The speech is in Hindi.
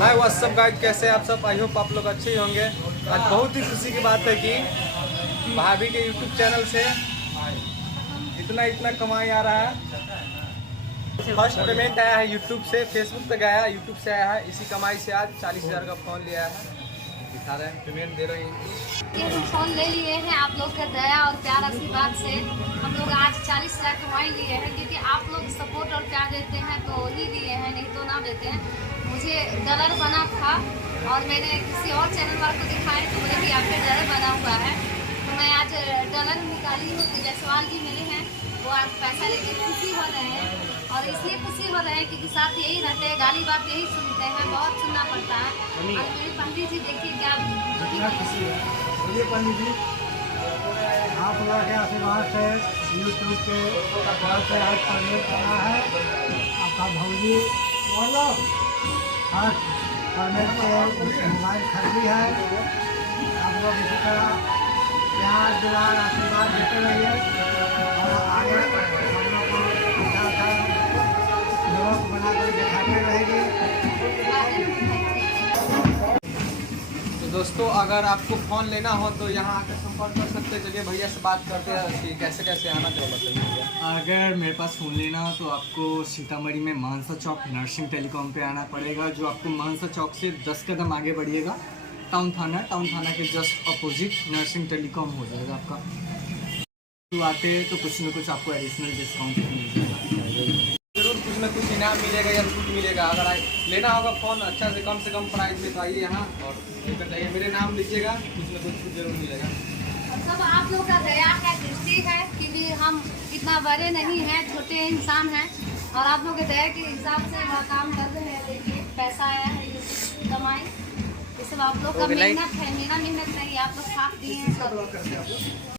हाय व्हाट्सअप गाइस, कैसे हैं आप सब। आई होप आप लोग अच्छे ही होंगे। आज बहुत ही खुशी की बात है कि भाभी के यूट्यूब चैनल से इतना कमाई आ रहा है। फर्स्ट पेमेंट आया है यूट्यूब से, फेसबुक पे गया, यूट्यूब से आया है। इसी कमाई से आज 40,000 का फ़ोन लिया है। दिखा रहे हैं, पेमेंट दे रहे हैं। ये हम फ़ोन ले लिए हैं आप लोग का दया और प्यार आशीर्वाद से। हम लोग आज 40,000 कमाई लिए हैं, क्योंकि आप लोग सपोर्ट और प्यार देते हैं तो ही लिए हैं, नहीं तो ना देते हैं। मुझे डलर बना था और मैंने किसी और चैनल वाले को दिखाया तो बोले कि आपके डलर बना हुआ है, तो मैं आज डलर निकाली हूँ। जयसवाल जी मिले हैं, वो आज पैसा लेके खुशी हो रहे हैं। और इसलिए खुशी हो रहे हैं क्योंकि साथ यही रहते हैं, गाली बात यही सुनते हैं, बहुत सुनना पड़ता है। और मेरी पंडित जी देखिए क्या खुशी है। बोलिए पंडित जी, आप लोगों के आशीर्वाद से यूट्यूब के द्वारा से आज पेमेंट बना है। आपका भौजी हर पेमेंट को मोबाइल खरीदी है। आप लोग इसी तरह प्यार दुलार आशीर्वाद देते रहिए और आगे हम लोग को अच्छा लोग बनाकर दिखाते रहेंगे। तो दोस्तों, अगर आपको फ़ोन लेना हो तो यहाँ आकर संपर्क कर सकते हैं। चलिए भैया से बात करते हैं कि कैसे कैसे आना चाहिए, बताइए भैया। अगर मेरे पास फ़ोन लेना हो तो आपको सीतामढ़ी में मानसा चौक नर्सिंग टेलीकॉम पे आना पड़ेगा, जो आपको मानसा चौक से 10 कदम आगे बढ़िएगा, टाउन थाना के जस्ट अपोजिट नर्सिंग टेलीकॉम हो जाएगा आपका। तो आते हैं तो कुछ न कुछ आपको एडिशनल डिस्काउंट मिलेगा, जरूर कुछ ना कुछ इनाम मिलेगा या छूट मिलेगा। अगर लेना होगा फ़ोन अच्छा से कम प्राइस में तो आइए यहाँ और लेकर जाइए। मेरे नाम लीजिएगा, कुछ ना कुछ छूट जरूर मिलेगा। और सब आप लोग का दया है, दृष्टि है, क्योंकि हम इतना बड़े नहीं हैं, छोटे इंसान हैं। और आप लोग के दया के हिसाब से वह काम कर रहे हैं। देखिए पैसा आया है, ये कमाई, ये सब आप लोग का मेहनत है, मेरा मेहनत नहीं, आप लोग साथ दिए हैं सब।